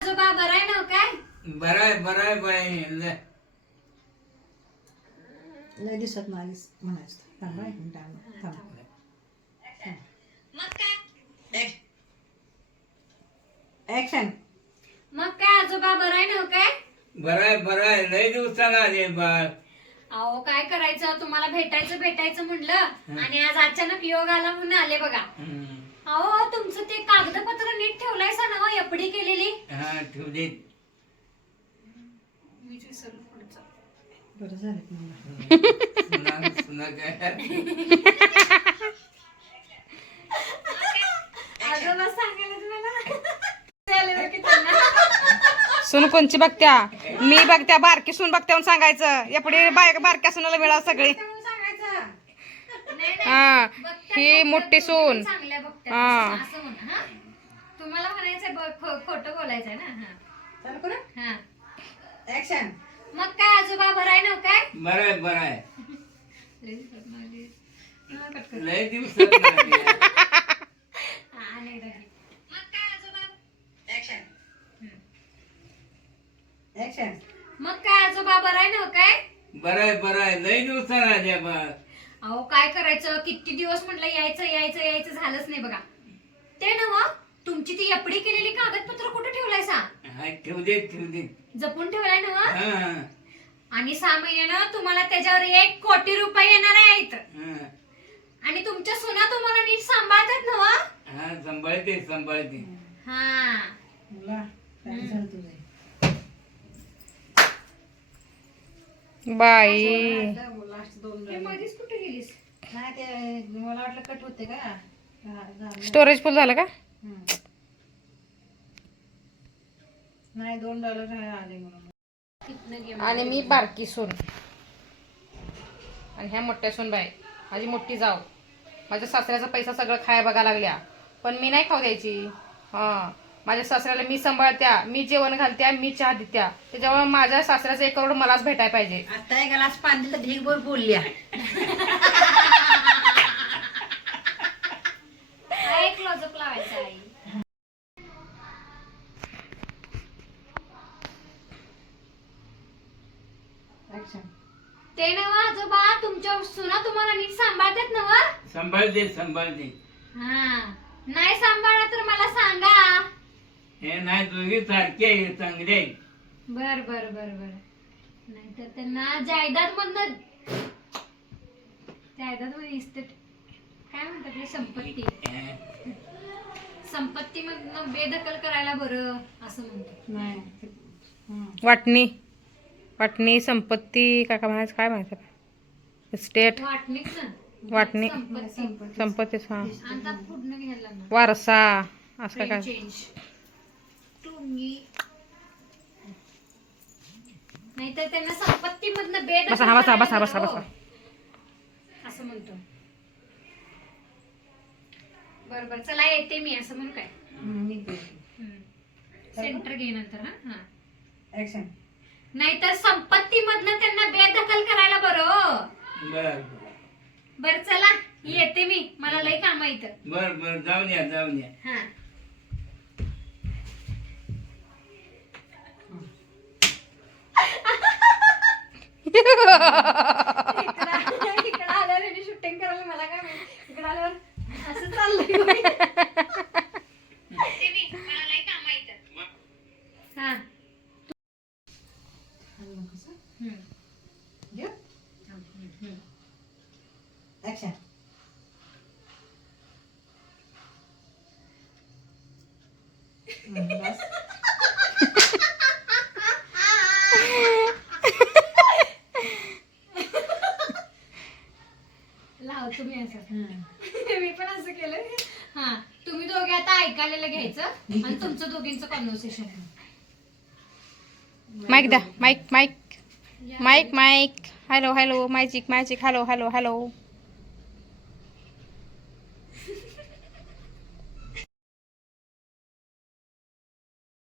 आजोबा बरं आहे ना काय? बरं आहे बाई. लय दिसत नाही म्हणायचं. थांबा एक मिनिट थांबा. मग काय? ऍक्शन. मग काय आजोबा बरं आहे ना काय? बरं आहे लय दिवसाला आले बाळ. अहो काय करायचं, तुम्हाला भेटायचं म्हणलं आणि आज अचानक योग आला म्हणून आले बघा. अहो तुमचं ते कागदपत्र नीट ठेवलायसा ना एफडी केलेली? हा ठेवू दे. मीच विसरलो पुढचं. बरं झालं सुना काय आजोबा सांगायला तुम्हाला चालेल बरं की त्यांना. सून कोणची बघत्या? मी बघत्या, बारकी सून बघत्या म्हणून सांगायचं. एपढे बारक्या सुनाला मिळाव सगळी. म्हणून सांगायचं. नाही, हा बघत्या ही बघत्या मोठी सून. चांगल्या बघत्या हा. असं म्हणा. हा तुम्हाला म्हणायचंय खोटं बोलायचंय ना. हा चालू करू. हा ऍक्शन. मग काय आजोबा बरं आहे ना काय? बरं आहे हा, कट कर. लय दिवसाला आले. हा, नाही दादी. मग काय आजोबा? ऍक्शन. ऍक्शन. मग काय आजोबा बरं आहे ना काय? बरं आहे लय दिवसाला आले बाळ. अहो काय करायचं, किती दिवस म्हटलं यायचं झालंच नाही बघा. ते ना तुमची ती एफडी केलेली कागदपत्र कुठे ठेवलायसा? हा ठेवू दे जपून ठेवलाय ना? हा आणि 6 महिन्यानं तुम्हाला त्याच्यावर 1 कोटी रुपये येणार आहेत. हा आणि तुमच्या सुना तुम्हाला नीट सांभाळतात ना? हा सांभाळते. हा मुला काय झालं तुझं? बाई लास्ट 2 हे मध्येच कुठे गेलीस? नाही ते मला वाटलं कट होते का. स्टोरेज फुल झालं का? नाही $2 आले म्हणून. इथनं घे. आणि मी बारकी सून आणि ह्या मोठ्या सून बाई माझी मोठी जाव. माझ्या सासऱ्याचा पैसा सगळं खाया बघा लागल्या, पण मी नाही खाऊ द्यायची. हा माझ्या सासऱ्याला मी सांभाळत्या, मी जेवण घालत्या, मी चहा देत्या. त्याच्यामुळे माझ्या सासऱ्याचं 1 करोड मलाच भेटायला पाहिजे. आता एक ग्लास पाणी दिलं ढीगभर बोलल्या. काय क्लोजअप लावायचा आई? ऍक्शन. ते नवा आजोबा तुमच्या सुना तुम्हाला नीट सांभाळतात ना? सांभाळते. हा नाही सांभाळा तर मला सांगा. हे नाही दोघी सारखे आहे, चांगले आहे. बर नाहीतर त्यांना जायदाद मधनं इस्टेट काय म्हणतात ते, संपत्ती मधनं बेदखल करायला बरं असं म्हणतो. नाही. वाटणी संपत्ती काय म्हणायचं, काय म्हणायचं? स्टेट वाटणीच ना. वाटणी संपत्ती. संपत्तीच. हा आता पुढनं घ्यायला ना. वारसा असं काय. चेंज तुम्ही नाहीतर त्यांना संपत्ती मधनं बेदखल बसा, हा, बसा, करायला बसा, बरं, बसा. हो. असं म्हणतो. बरोबर चला येते मी असं म्हणू काय. सेंटर घे नंतर. हा ऍक्शन. नाहीतर संपत्ती मधनं त्यांना बेदखल करायला बरं. बर चला येते मी, मला लय काम आहे इथं. बर जाऊन या. हा इकडं आल्यावर शूटिंग करायला मला काय माहिती. इकडं आल्यावर असं चाललंय. येते मी, मला लय काम आहे इथं. हा ऍक्शन. लाव तुम्ही असं. मी पण असं केलं. हा तुम्ही दोघे आता ऐकायला घ्यायचं आणि तुमचं दोघींचं कॉन्व्हर्सेशन. माईक द्या, माईक. Hello magic, hello.